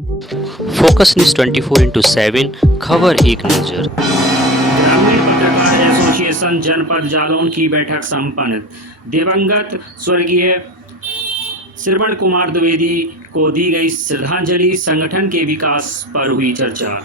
Focus news 24/7 खबर एक नज़र। ग्रामीण पत्रकार एसोसिएशन जनपद जालौन की बैठक संपन्न। दिवंगत स्वर्गीय श्रवण कुमार द्विवेदी को दी गई श्रद्धांजलि, संगठन के विकास पर हुई चर्चा।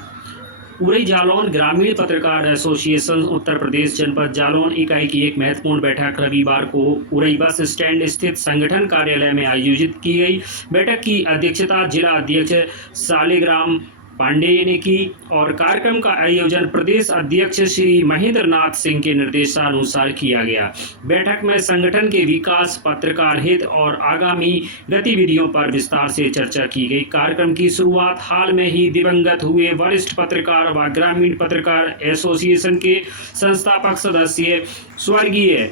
उरई जालौन ग्रामीण पत्रकार एसोसिएशन उत्तर प्रदेश जनपद जालौन इकाई की एक महत्वपूर्ण बैठक रविवार को उरई बस स्टैंड स्थित संगठन कार्यालय में आयोजित की गई। बैठक की अध्यक्षता जिला अध्यक्ष सालिग्राम पांडेय ने की और कार्यक्रम का आयोजन प्रदेश अध्यक्ष श्री महेंद्र नाथ सिंह के निर्देशानुसार किया गया। बैठक में संगठन के विकास, पत्रकार हित और आगामी गतिविधियों पर विस्तार से चर्चा की गई। कार्यक्रम की शुरुआत हाल में ही दिवंगत हुए वरिष्ठ पत्रकार व ग्रामीण पत्रकार एसोसिएशन के संस्थापक सदस्य स्वर्गीय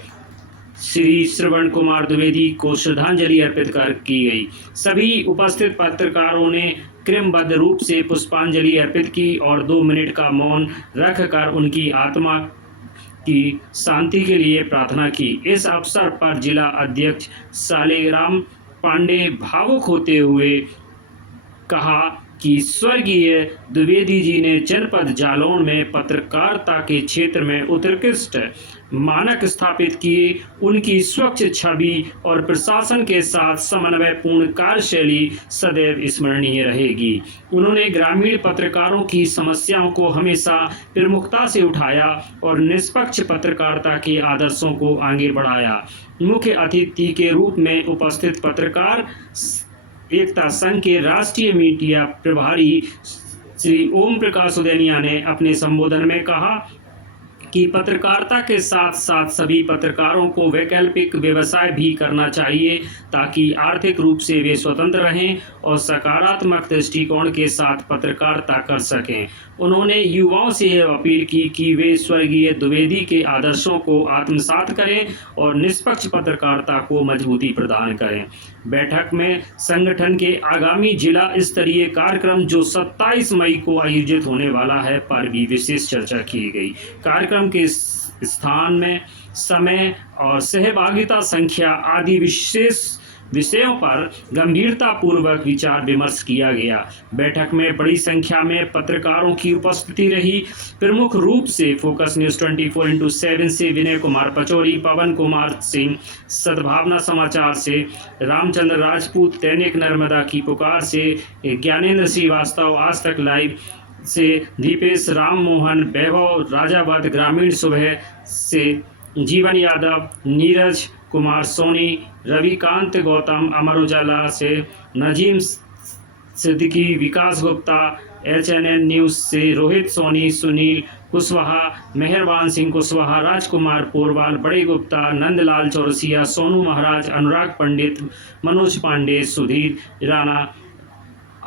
श्री श्रवण कुमार द्विवेदी को श्रद्धांजलि अर्पित कर की गई। सभी उपस्थित पत्रकारों ने क्रमबद्ध रूप से पुष्पांजलि अर्पित की और 2 मिनट का मौन रखकर उनकी आत्मा की शांति के लिए प्रार्थना की। इस अवसर पर जिला अध्यक्ष सालिग्राम पांडे भावुक होते हुए कहा कि स्वर्गीय द्विवेदी जी ने जनपद जालौन में पत्रकारिता के क्षेत्र में उत्कृष्ट मानक स्थापित किए। उनकी स्वच्छ छवि और प्रशासन के साथ समन्वयपूर्ण कार्यशैली सदैव स्मरणीय रहेगी। उन्होंने ग्रामीण पत्रकारों की समस्याओं को हमेशा प्रमुखता से उठाया और निष्पक्ष पत्रकारिता के आदर्शों को आगे बढ़ाया। मुख्य अतिथि के रूप में उपस्थित पत्रकार एकता संघ के राष्ट्रीय मीडिया प्रभारी श्री ओम प्रकाश उदैनिया ने अपने संबोधन में कहा कि पत्रकारिता के साथ साथ सभी पत्रकारों को वैकल्पिक व्यवसाय भी करना चाहिए ताकि आर्थिक रूप से वे स्वतंत्र रहें और सकारात्मक दृष्टिकोण के साथ पत्रकारिता कर सकें। उन्होंने युवाओं से यह अपील की कि वे स्वर्गीय द्विवेदी के आदर्शों को आत्मसात करें और निष्पक्ष पत्रकारिता को मजबूती प्रदान करें। बैठक में संगठन के आगामी जिला स्तरीय कार्यक्रम जो 27 मई को आयोजित होने वाला है पर भी विशेष चर्चा की गई। कार्यक्रम के स्थान में, समय और सहभागिता संख्या आदि विशेष विषयों पर गंभीरता पूर्वक विचार विमर्श किया गया। बैठक में बड़ी संख्या में पत्रकारों की उपस्थिति रही। प्रमुख रूप से फोकस न्यूज 24/7 से विनय कुमार पचौरी, पवन कुमार सिंह सद्भावना समाचार से, रामचंद्र राजपूत दैनिक नर्मदा की पुकार से, ज्ञानेंद्र श्रीवास्तव आज तक लाइव से, दीपेश राम मोहन वैभव राजावत ग्रामीण सुबह से, जीवन यादव, नीरज कुमार सोनी, रविकांत गौतम अमर उजाला से, नजीम सिद्दीकी, विकास गुप्ता HNN न्यूज़ से, रोहित सोनी, सुनील कुशवाहा, मेहरबान सिंह कुशवाहा, राजकुमार पोरवाल, बड़े गुप्ता, नंदलाल चौरसिया, सोनू महाराज, अनुराग पंडित, मनोज पांडे, सुधीर राणा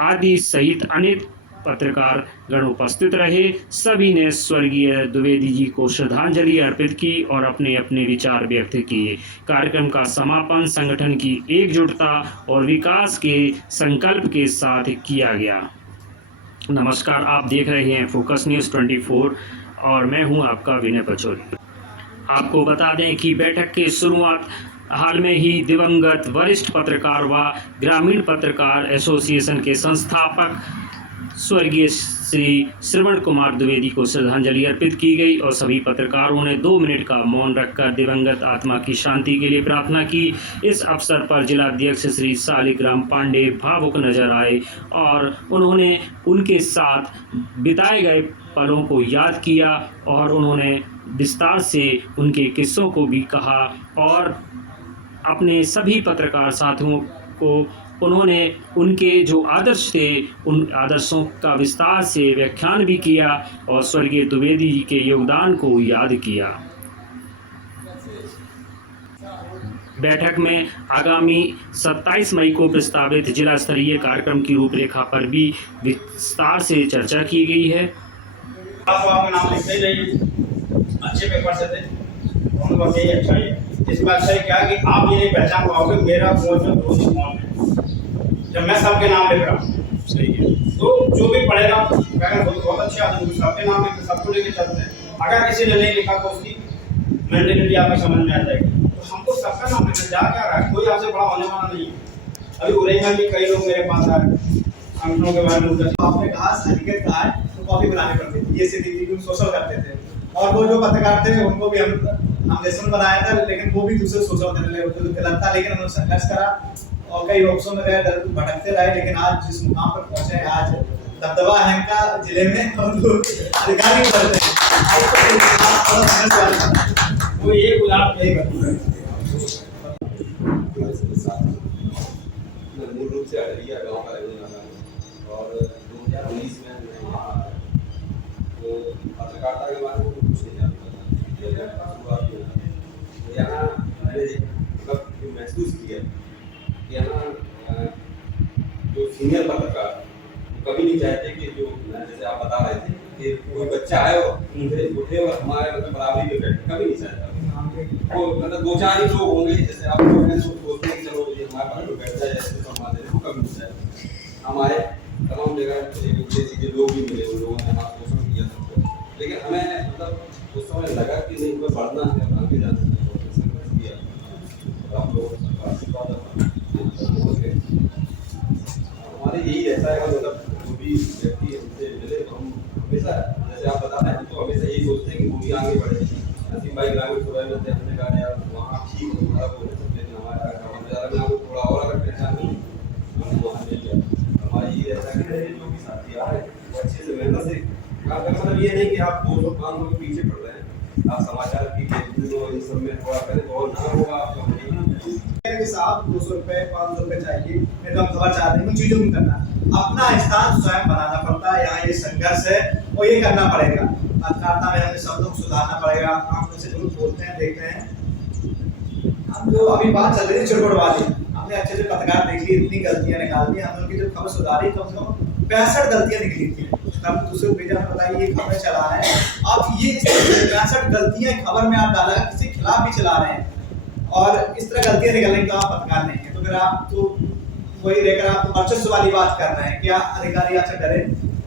आदि सहित अनेक पत्रकार गण उपस्थित रहे। सभी ने स्वर्गीय द्विवेदी जी को श्रद्धांजलि अर्पित की और अपने अपने विचार व्यक्त किए। कार्यक्रम का समापन संगठन की एकजुटता और विकास के संकल्प के साथ किया गया। नमस्कार, आप देख रहे हैं फोकस न्यूज़ 24 और मैं हूं आपका विनय पचौरी। आपको बता दें कि बैठक की शुरुआत हाल में ही दिवंगत वरिष्ठ पत्रकार व ग्रामीण पत्रकार एसोसिएशन के संस्थापक स्वर्गीय श्री श्रवण कुमार द्विवेदी को श्रद्धांजलि अर्पित की गई और सभी पत्रकारों ने 2 मिनट का मौन रखकर दिवंगत आत्मा की शांति के लिए प्रार्थना की। इस अवसर पर जिला अध्यक्ष श्री सालिग्राम पांडे भावुक नजर आए और उन्होंने उनके साथ बिताए गए पलों को याद किया और उन्होंने विस्तार से उनके किस्सों को भी कहा और अपने सभी पत्रकार साथियों को उन्होंने उनके जो आदर्श थे उन आदर्शों का विस्तार से व्याख्यान भी किया और स्वर्गीय द्विवेदी जी के योगदान को याद किया। बैठक में आगामी 27 मई को प्रस्तावित जिला स्तरीय कार्यक्रम की रूपरेखा पर भी विस्तार से चर्चा की गई है। आपका नाम लिखते ही अच्छे पेपर से थे, उनको यही अच्छा है। इसमें अच्छा क्या है कि आप ये नहीं पहचान पाओगे मेरा कौन है जब मैं सबके नाम लिख रहा हूँ। सही है, तो जो भी पढ़ेगा बहुत अच्छे आदमी सबके नाम लिखते, सबको लेके चलते हैं। अगर किसी ने नहीं लिखा तो उसकी मेंटेलिटी आपको समझ में आ जाएगी। तो हमको सबका नाम लिखना, जा क्या रहा है, कोई आपसे बड़ा होने वाला नहीं है। अभी उरई में भी कई लोग मेरे पास आए, अंगनों के बारे में आपने कहा हकीकत कहा है तो कॉपी बनानी पड़ती थी, ये स्थिति थी, शोषण करते थे। और वो जो पत्रकार थे उनको भी हम लेसन बनाया था, लेकिन वो भी दूसरे शोषण करने लगे, उनको गलत था, लेकिन उन्होंने संघर्ष करा और कई ऑप्शन में गए, भटकते रहे, लेकिन आज जिस मुकाम पर पहुंचे हैं, आज दबदबा है इनका जिले में और अधिकारी बनते हैं। वो एक उदाहरण यही करते हैं। मूल रूप से अडरिया गांव का रहने वाला हूं और 2019 में मैं यहाँ आया। तो पत्रकारिता के बारे में कुछ नहीं जानता था। तो यहाँ मैंने मतलब महसूस किया कि यहाँ जो सीनियर पत्रकार कभी नहीं चाहते कि जो जैसे आप बता रहे थे कि कोई बच्चा है उठे और हमारे मतलब बराबरी में बैठे, कभी नहीं चाहता। वो मतलब दो चार ही लोग होंगे जैसे आप लोग हैं सोचते हैं कि चलो ये हमारे पास में बैठ जाए ऐसे सम्मान देने को, कभी नहीं चाहता। हमारे तमाम जगह सीधे लोग भी मिले, उन लोगों ने हमारा पोषण किया सबको, लेकिन हमें मतलब उस समय लगा कि नहीं हमें बढ़ना है, आगे जाना है। आप लोग हमारे यही रहता है मतलब जो भी व्यक्ति हमसे मिले तो हम हमेशा जैसे आप बता रहे हैं तो हमेशा यही सोचते हैं कि वो भी आगे बढ़े। नसीम भाई ग्रामीण सुबह में थे, हमने कहा यार वहाँ ठीक हो हमारा बोले सब, लेकिन हमारा बाजार में आपको थोड़ा और अगर पहचान नहीं हमने वहाँ नहीं किया। हमारा यही रहता है कि जो भी साथी आ रहे हैं वो अच्छे से मेहनत से काम करें। मतलब ये नहीं कि आप 200 काम के पीछे पड़ रहे हैं, आप समाचार की इन सब में थोड़ा करें तो और ना होगा आपका साहब 200 रुपए 500 रुपए चाहिए, नहीं तो हम खबर चाहते हैं, उन चीजों में करना अपना स्थान स्वयं बनाना पड़ता है। यहाँ ये संघर्ष है और ये करना पड़ेगा। पत्रकारिता में हमें शब्दों को सुधारना पड़ेगा। आप जैसे लोग बोलते हैं देखते हैं, हम जो अभी बात चल रही है चिड़बड़बाजी, हमने अच्छे से पत्रकार देखी, इतनी गलतियां निकाल दी, हमने उनकी जो खबर सुधारी कम से कम 65 गलतियां निकली थी। तब दूसरे भेजा में बताइए ये खबर चला है, अब ये 65 गलतियां खबर में आप डाला किसी के खिलाफ भी चला रहे हैं और इस तरह गलतियां निकलने का आप पत्रकार नहीं है, तो फिर आप तो वही लेकर आप तो वर्चस्व वाली बात कर रहे हैं। क्या अधिकारी आपसे डरे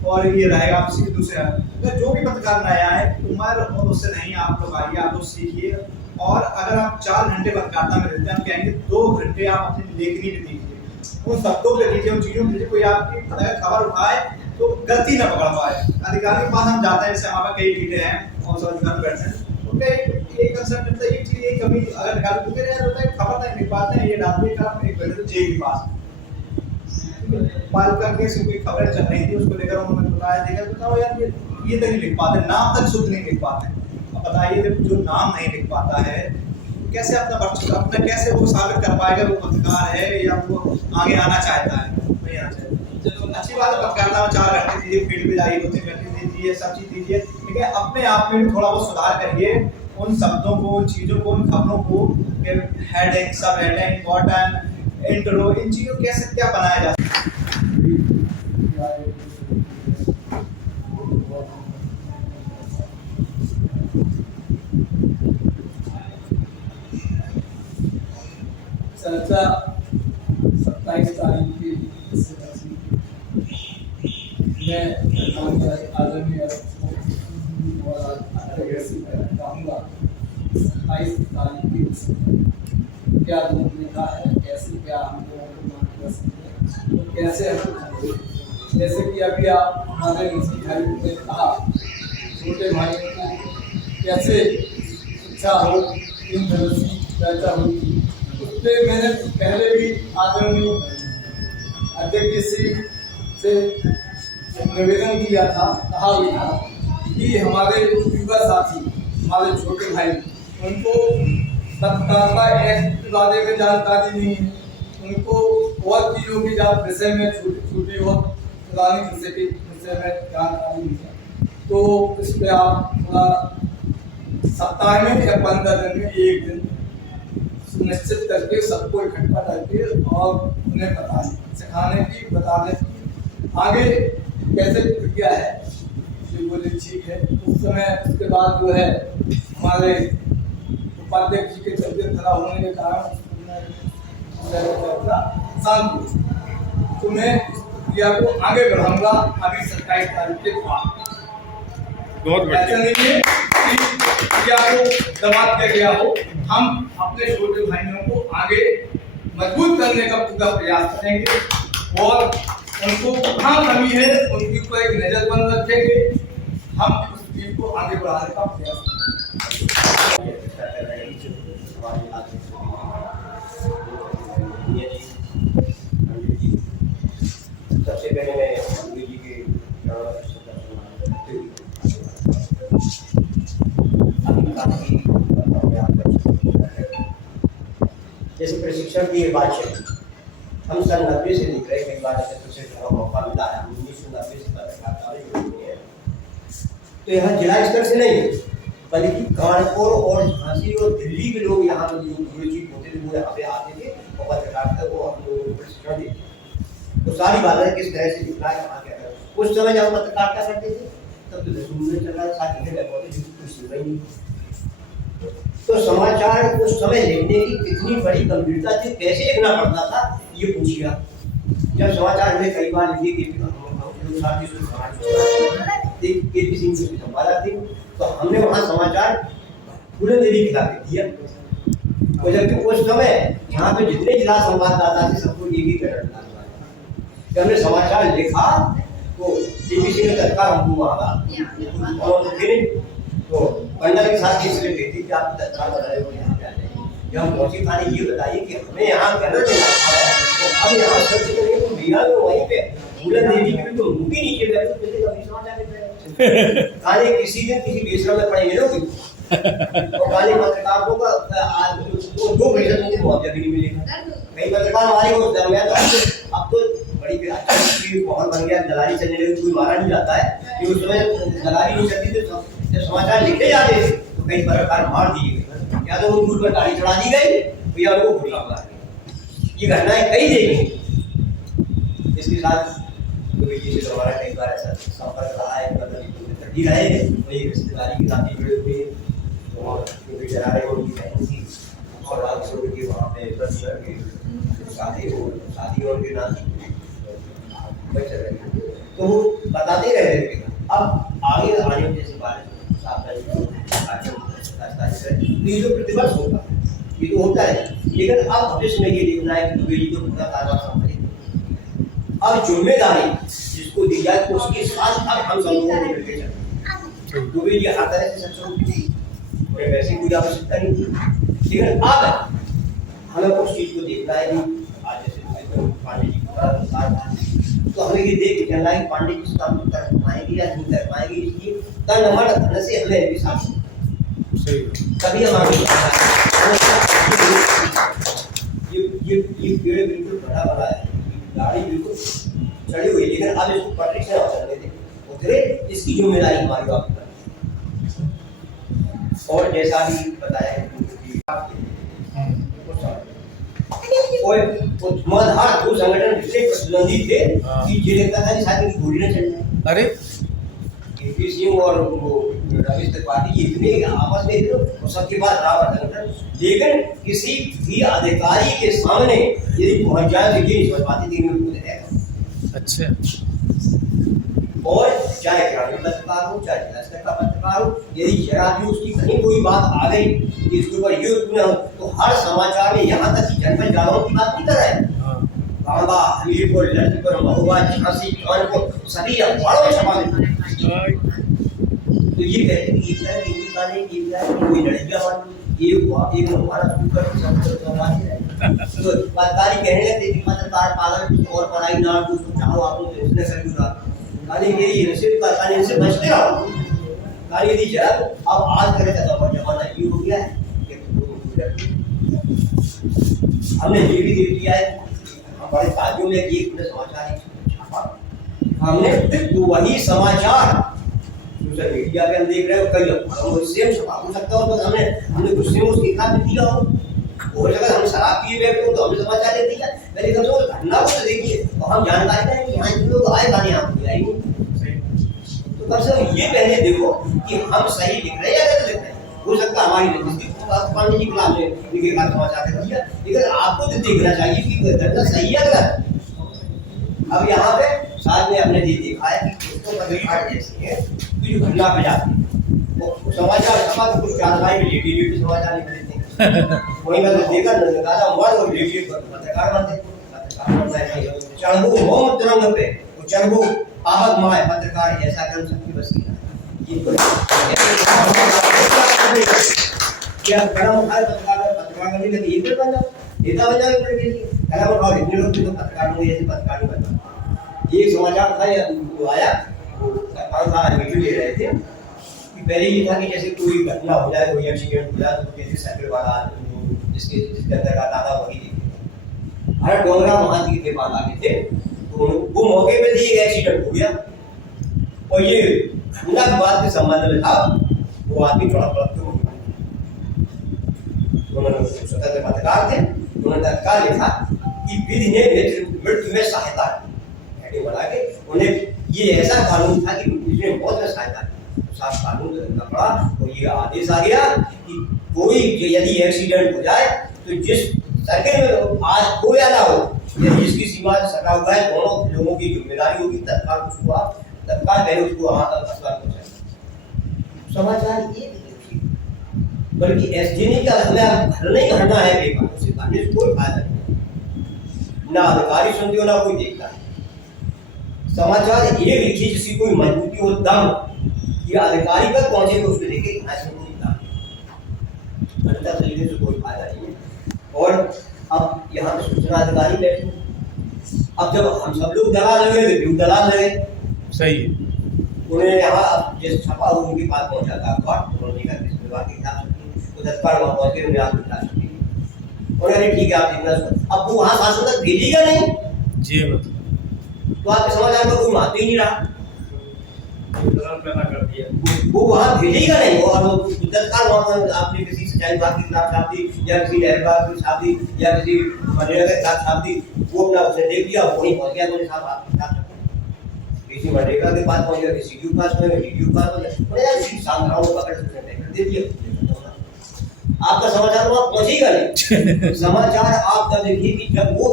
और ये रहेगा आप किसी दूसरे तो जो भी पत्रकार नया है उम्र और उससे नहीं, आप लोग आइए, आप लोग सीखिए। और अगर आप 4 घंटे पत्रकारिता में देते हैं, हम कहेंगे 2 घंटे आप अपनी लेखनी में दीजिए, उन शब्दों पे दीजिए, उन चीजों पे। कोई आपकी अगर खबर उठाए तो गलती ना पकड़ पाए। अधिकारी के पास हम जाते हैं, जैसे हमारे कई टीटे हैं और सब अधिकारी बैठे हैं, एक कंसर्न रहता है, एक चीज एक कभी अगर निकाल के यार होता है खबर नहीं लिख पाते हैं, ये डालने का एक बैठे तो जेल के पास पाल करके कोई खबर चल रही थी, उसको लेकर उन्होंने बताया देखा बताओ यार ये तो नहीं लिख पाते, नाम तक शुद्ध नहीं लिख पाते। अब बताइए जब जो नाम नहीं लिख पाता है कैसे अपना वर्चस्व अपना कैसे वो साबित कर पाएगा वो पत्रकार है या वो आगे आना चाहता है, नहीं आना चाहता। चलो अच्छी बात है, पत्रकारिता में 4 घंटे दीजिए, फील्ड पे जाइए, 2-3 घंटे दीजिए, सब चीज दीजिए, लेकिन अपने आप में भी थोड़ा बहुत सुधार करिए उन शब्दों को, उन चीजों को, उन खबरों को, हेडिंग, सब हेडिंग, बॉटम, इंट्रो, इन चीजों कैसे क्या बनाया जा सकता है। चर्चा 27 तारीख की मैं आदरणीय और कहूँगा 27 तारीख की क्या दुख लिखा है, कैसे क्या हम लोगों को मार्गदर्शन है, तो कैसे हम जैसे कि अभी आप हमारे नसीब भाई ने कहा छोटे भाइयों को कैसे शिक्षा हो, इन तरह की चर्चा हुई। उससे मैंने पहले भी आदरणीय अध्यक्ष जी से निवेदन किया था, कहा भी था कि हमारे युवा साथी, हमारे छोटे भाई, उनको पत्रकारिता एक्ट के बारे में जानकारी नहीं है, उनको और चीज़ों की विषय में छोटी और पुरानी विषय के विषय में जानकारी नहीं है। तो इस पर आप थोड़ा सप्ताह में या 15 दिन में एक दिन सुनिश्चित करके सबको इकट्ठा करके और उन्हें बताने सिखाने की, बताने की आगे कैसे प्रक्रिया है ये बोले ठीक है। उस समय उसके बाद जो है हमारे उपाध्यक्ष जी के चलते खड़ा होने के कारण शांत, तो मैं इस प्रक्रिया को आगे बढ़ाऊंगा। अभी 27 तारीख के बाद ऐसा नहीं है कि प्रक्रिया को दबा दिया गया हो, हम अपने छोटे भाइयों को आगे मजबूत करने का पूरा प्रयास करेंगे और उनको कहाँ कमी है उनकी ऊपर एक नजरबंद रखेंगे, हम उस टीम को आगे बढ़ाने का प्रयास सबसे पहले मैं गुरु जी के जैसे प्रशिक्षण की बात चली, हम सन 90 से लिख रहे, कई बार ऐसे प्रशिक्षण का मौका मिला है, 1990 से पत्रकारिता में है। तो यहाँ जिला स्तर से नहीं बल्कि कानपुर और झांसी और दिल्ली के लोग यहाँ पर जो गुरु जी होते थे वो यहाँ पे आते थे और पत्रकारिता को हम लोगों को प्रशिक्षण देते थे। तो सारी बातें किस तरह से लिखना है, कहाँ क्या करना है। उस समय जब पत्रकारिता करते थे तब तो सुनने चल रहा था, साथ ही कुछ सुन रही नहीं। तो समाचार उस समय लिखने की कितनी बड़ी गंभीरता थी, कैसे लिखना पड़ता था ये पूछिए। जब समाचार में कई बार लिखिए केपी सिंह जी संवाददाता थे, तो हमने वहाँ समाचार पूरे देवी खिला दिया। और जबकि उस समय यहाँ पे जितने जिला संवाददाता थे सबको एक ही करना था। जब हमने समाचार लिखा तो केपी सिंह ने तत्काल हमको वहाँ और तो पंडा के साथ ये स्लिप देती कि आप तत्काल बताए हो यहाँ पे आ जाइए। जब हम पहुंचे थाने ये बताइए कि हमें यहाँ करना देना तो हम यहाँ सर्च करेंगे तो बिहार में वहीं पे फूलन देवी के भी तो मुंह नीचे काले किसी दिन किसी बेसरा में पड़ेंगे लोग और काले पत्रकारों का 2% उनको मुआवजा भी नहीं मिलेगा। कई पत्रकार हमारे को दरमियान अब तो बड़ी अच्छी माहौल बन गया, दलाली चलने लगी, कोई मारा नहीं जाता है कि उस समय दलाली नहीं चलती तो जब समाचार लिखे जाते थे तो कई पत्रकार मार दिए गए, या तो उनको पर गाड़ी चढ़ा दी गई या उनको गोली मार दी। ये घटनाएं कई देखी। इसके साथ जी से हमारा कई बार ऐसा संपर्क रहा है, कभी रहे वही रिश्तेदारी के साथ जुड़े हुए हैं और क्योंकि चला रहे उनकी बहन थी और आप सब के वहाँ पे शादी और के नाती तो वो बताते रहे थे। अब आगे आने में जैसे बात ये जो प्रतिवर्ष होता ये तो होता है, लेकिन अब भविष्य में ये देखना है कि दुबे जी को पूरा कारभार संभाले। अब जिम्मेदारी जिसको दी जाए तो उसके साथ अब हम सब लोगों को मिलकर चलें। दुबे जी हर तरह से सक्षम थी, वैसे कोई आवश्यकता नहीं थी, लेकिन अब हमें उस चीज को देखना है कि आज जैसे पांडे जी तो हमें ये देख के चलना है पांडे जी काम कर पाएंगे या नहीं कर पाएंगे, इसलिए तन मन धन से हमें विश्वास तभी हम आगे ये पेड़ बिल्कुल बड़ा बड़ा है, गाड़ी बिल्कुल चढ़ी हुई, लेकिन अब इसको पटरी से चलने दें उतरे, इसकी जिम्मेदारी हमारी बात पर। और जैसा भी बताया मधार दो संगठन इतने प्रतिद्वंदी थे कि ये लगता था कि शायद गोली न चल जाए। अरे केपी सिंह और रविश त्रिपाठी इतने आपस में थे सबके पास बराबर संगठन, लेकिन किसी भी अधिकारी के सामने यदि पहुंच जाए तो ये नहीं समझ पाते थे उनको रहेगा। अच्छा। और चाहे ग्रामीण पत्रकार हो चाहे जिला स्तर का पत्रकार हो, यदि जरा भी उसकी कहीं कोई बात आ गई कि इसके ऊपर ये हो तो हर समाचार में यहाँ तक कि जनपद जालौन की बात नहीं कर रहे हैं, बांबा, हमीरपुर, ललितपुर, महुआ, झांसी, कानपुर सभी अखबारों में छपा देते हैं। तो ये कहते हैं कि कोई लड़कियां एक हमारा तो पत्रकारी कहने लगते कि पत्रकार पागल और पढ़ाई ना कुछ चाहो आप लोग इसने कर दूंगा खाली मेरी इनसे बचते रहो खाली यदि जरा अब आज करे तो जमाना ये हो गया है हमने ये भी देख लिया है हमारे ताजियों में एक समाचार छापा हमने तो वही समाचार सोशल मीडिया पे हम देख रहे हो कई सेम छपा हो सकता हो तो हमने कुछ सेम उसके खिलाफ दिया हो जगह हम शराब पिए बैठे हो तो हमने समाचार दे दिया पहले कम से कम घटना को तो देखिए तो हम जानकारी दें कि यहाँ के लोग आए गाने यहाँ पे आई तो कम से कम ये पहले देखो कि हम सही लिख रहे हैं या गलत लिख रहे हैं। हो सकता है हमारी नजदीक पांडे जी क्लास में लिखे का समाचार कर दिया, लेकिन आपको तो देखना चाहिए कि घटना सही है गलत। अब यहाँ पे साथ में हमने ये देखा है कि उसको पत्रकार जैसी है कि जो घटना पे जाती है समाचार छपा तो कुछ जानकारी में लेडी समाचार लिख देते हैं वही मैं देखा निकाला हुआ और पत्रकार बनते चढ़बो मोम तिरंग पे चढ़बो आहत माय पत्रकार ऐसा कर्म सबकी बस की ना ये क्या गरम उठाए पत्रकार करने लगे ये भी बन जाओ नेता बन जाओ इनके लिए कला उठाओ इतने लोग तो पत्रकार होंगे ऐसे पत्रकार नहीं बनना। ये समाचार था ये जो आया सरकार साहब मीटिंग ले रहे थे कि पहले ये था कि जैसे कोई घटना हो जाए कोई एक्सीडेंट हो जाए तो जैसे साइकिल वाला जिसके अंदर का दादा वही देखे हर डोंगरा महाजी के पास आगे थे तो वो मौके पे ही एक्सीडेंट हो गया और ये घटना के बाद के संबंध में था वो आदमी थोड़ा प्रभावित हो गया। उन्होंने स्वतंत्र पत्रकार थे उन्होंने तत्काल लिखा कि विधि ने मृत्यु में सहायता हेडिंग बना के उन्हें ये ऐसा कानून था कि इसमें बहुत में सहायता साफ कानून करना पड़ा और ये आदेश आ गया कि कोई यदि एक्सीडेंट हो जाए तो जिस सर्किल में आज हो या ना हो यदि इसकी सीमा से सटा हुआ है दोनों लोगों की जिम्मेदारी होगी तत्काल पहले उसको वहां तक अस्पताल पहुंचाए। समाचार ये बल्कि एसडीएन का हमें घर नहीं करना है बेकार उसे करने से कोई फायदा नहीं ना अधिकारी सुनते हो ना कोई देखता है। समाचार ये लिखी जिसकी कोई मजबूती हो दम ये अधिकारी तक पहुंचे तो उसको देखे ऐसा कोई दम अन्यथा तरीके से कोई फायदा नहीं है। और अब यहाँ पे सूचना अधिकारी बैठे अब जब हम सब लोग दलाल लगे तो व्यू दलाल लगे सही है उन्हें यहाँ जैसे छपा हुआ उनके पास पहुंचा था अखबार उन्होंने देखा किस विभाग की था तो तत्काल वहाँ पहुंच गए उन्हें आप दिखा सकते उन्होंने ठीक है आप इतना अब वो वहाँ शासन तक भेजेगा नहीं जी तो आपके समाचार का कोई महत्व ही नहीं रहा वो वहाँ भेजेगा नहीं वो और तत्काल वहाँ आपने किसी सिंचाई विभाग के खिलाफ छाप दी या किसी नहर विभाग के छाप दी या किसी मनरेगा के खिलाफ छाप दी वो अपना उसने देख लिया वहीं पहुंच गया बोले साहब आप किसी मनरेगा के पास पहुंच गया किसी के पास पहुंच गया किसी के पास पहुंच गया बोले यार इसी सामराओं को पकड़ के दे दिया आपका समाचार वहाँ पहुंचेगा नहीं समाचार आप तब देखिए कि जब वो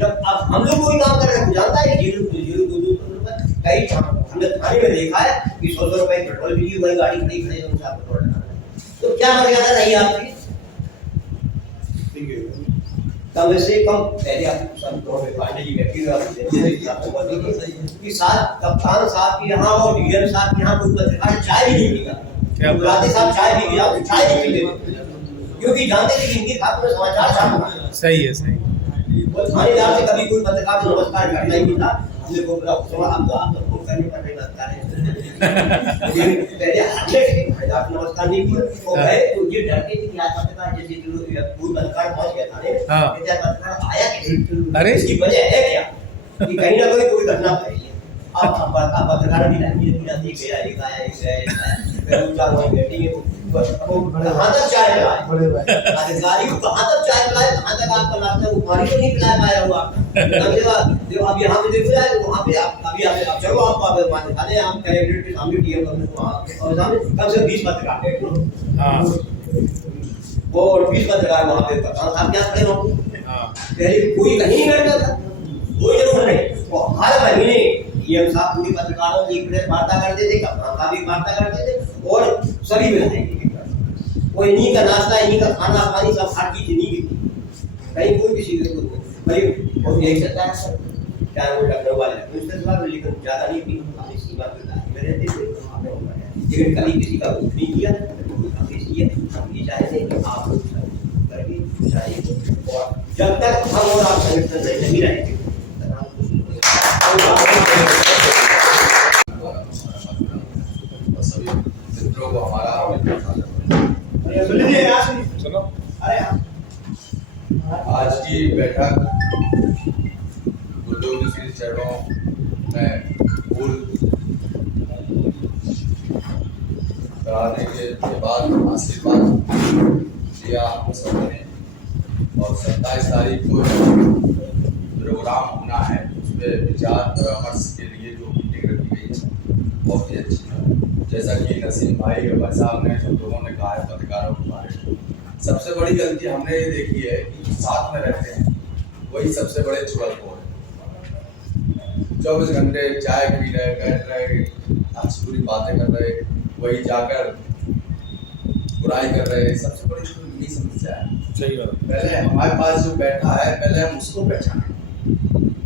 जब आप हम लोग कोई काम कर रहे हैं जानता है 0.02 कई हमने थाने में देखा है कि 100 रुपए पेट्रोल भी वही गाड़ी खड़ी खड़े उनसे आप पेट्रोल डालना तो क्या मर्यादा रही आपकी कम से कम पहले आप पांडे जी व्यक्ति कि साथ कप्तान साहब की यहाँ और डीएम साहब की यहाँ कोई पत्रकार चाय भी नहीं पीगा बुलाते साहब चाय भी पिया चाय नहीं पीते क्योंकि जानते थे कि इनके खाते में समाचार छापना सही है सही वो थानेदार से कभी कोई पत्रकार को नमस्कार करना ही नहीं था हमने को आप तो फोन करने पर नहीं लगता है लेकिन पहले हमने नमस्कार नहीं किया तो गए तो ये डरते थे कि आज पत्रकार जैसे कोई पत्रकार पहुंच गया थाने क्या पत्रकार आया कैसे अरे इसकी वजह है क्या कि कहीं ना कहीं कोई घटना फैली है अब पत्रकार भी नहीं जाती गया एक आया बैठेंगे कहाँ तक चाय पिलाए अधिकारी को कहाँ तक चाय पिलाए कहाँ तक आपका नाश्ता वो पानी तो नहीं पिलाया पाया हुआ जो अब यहाँ पे देखो जाए वहाँ पे अभी आप चलो आपको आप मान दिखा दें आप कैबिनेट के सामने डीएम और सामने कम से 20 पत्रकार बैठे वो 20 पत्रकार वहाँ पे कप्तान साहब क्या खड़े होंगे पहले कोई कहीं नहीं बैठता था कोई जरूर नहीं वो हर महीने डीएम साहब पूरी पत्रकारों की प्रेस वार्ता करते थे कप्तान साहब भी वार्ता करते थे और सभी विधायक कोई इन्हीं का नाश्ता इन्हीं का खाना पानी सब हर चीज इन्हीं की कहीं कोई किसी के भाई वो यही चलता है सर चाहे वो लखनऊ वाले लेकिन ज्यादा नहीं थी अपनी सीमा के दायरे में रहते थे लेकिन कभी किसी का कुछ नहीं किया कोई आदेश किया हम ये चाहते हैं कि आप लोग करके चाहिए और जब तक हम और आप संगठन नहीं रहेंगे सभी मित्रों को हमारा चलो आज की बैठक गुरुदेव जी के चरणों में फूल कराने के बाद आशीर्वाद दिया हम सब ने और 27 तारीख को प्रोग्राम होना है उस पर विचार परामर्श के लिए जो मीटिंग रखी गई है बहुत ही अच्छी है। जैसा कि नसीम भाई भाई साहब ने जो लोगों ने कहा है पत्रकारों के बारे में सबसे बड़ी गलती हमने ये देखी है कि साथ में रहते हैं वही सबसे बड़े चुगलखोर है। 24 घंटे चाय पी रहे बैठ रहे पूरी बातें कर रहे वही जाकर बुराई कर रहे सबसे बड़ी तो यही समस्या है। सही बात पहले हमारे पास जो बैठा है पहले हम उसको पहचानें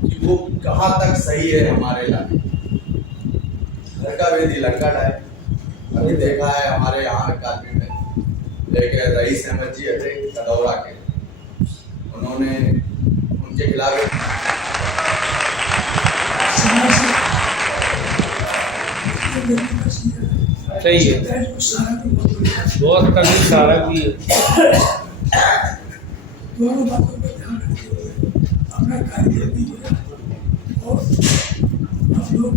कि वो कहाँ तक सही है हमारे लिए। घर का विधि लंका है। अभी देखा है हमारे यहाँ अकादमी में एक रईस अहमद जी थे कदौरा के, उन्होंने उनके खिलाफ सही है, बहुत कभी सारा भी है। दोनों बातों पर ध्यान रखते हुए अपना कार्य करती है और आप लोग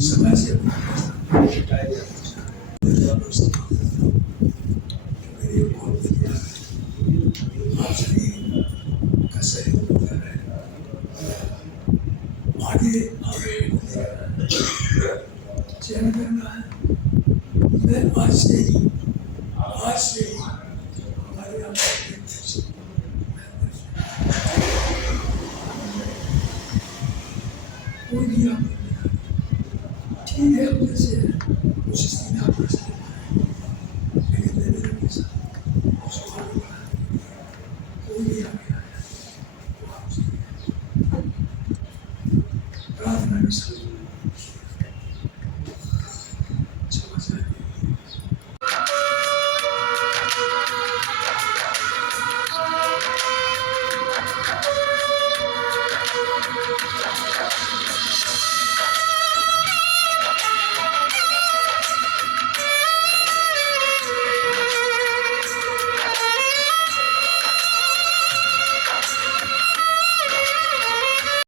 समय से आप सभी का सहयोग कर रहे हैं, आगे चयन करना है। मैं आज से ही हमारे यहाँ कोई भी आप ठीक है उधर से उस स्थिति आप कर सकते हैं, लेकिन मेरे के साथ उसको आगे बढ़ाने के लिए कोई भी आगे आया तो आप प्रार्थना के साथ क्षमा चाहेंगे।